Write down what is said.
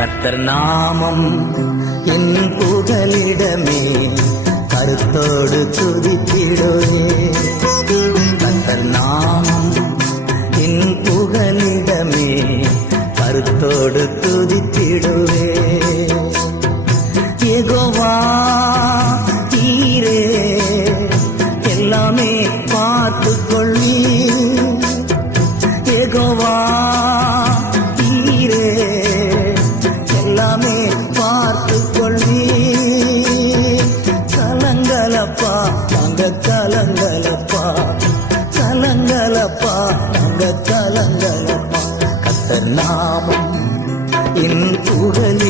கர்த்தர் நாமம் என் புகலிடமே, கருத்தோடு துதித்திடுவே. கர்த்தர் நாமம் என் புகலிடமே, கருத்தோடு துதித்திடுவே. யெகோவா நீரே எல்லாமே பார்த்துக் கொள்ளி. யெகோவா நீரே எல்லாமே பார்த்துக் கொள்ளி. கலங்கலப்பா நாங்க கலங்கலப்பா, கலங்கலப்பா நாங்க கலங்கலப்பா. கர்த்தர் நாமம் என் புகழி